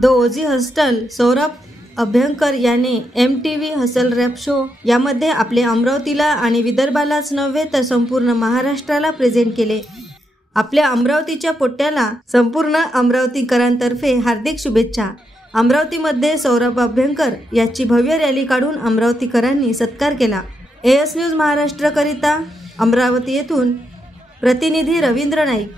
The ओझी hostel Saurabh Abhyankar याने MTV hustle rap show यामध्ये आपले अमरावतीला आणि विदर्भालाच नव्हे तर संपूर्ण महाराष्ट्राला प्रेझेंट केले। आपल्या अमरावतीच्या पोट्ट्याला संपूर्ण अमरावतीकरांतर्फे हार्दिक शुभेच्छा। अमरावतीमध्ये सौरभ अभ्यंकर याची भव्य रॅली काढून अमरावतीकरांनी सत्कार केला। AS न्यूज महाराष्ट्रकरिता अमरावती येथून प्रतिनिधी रवींद्र नाईक।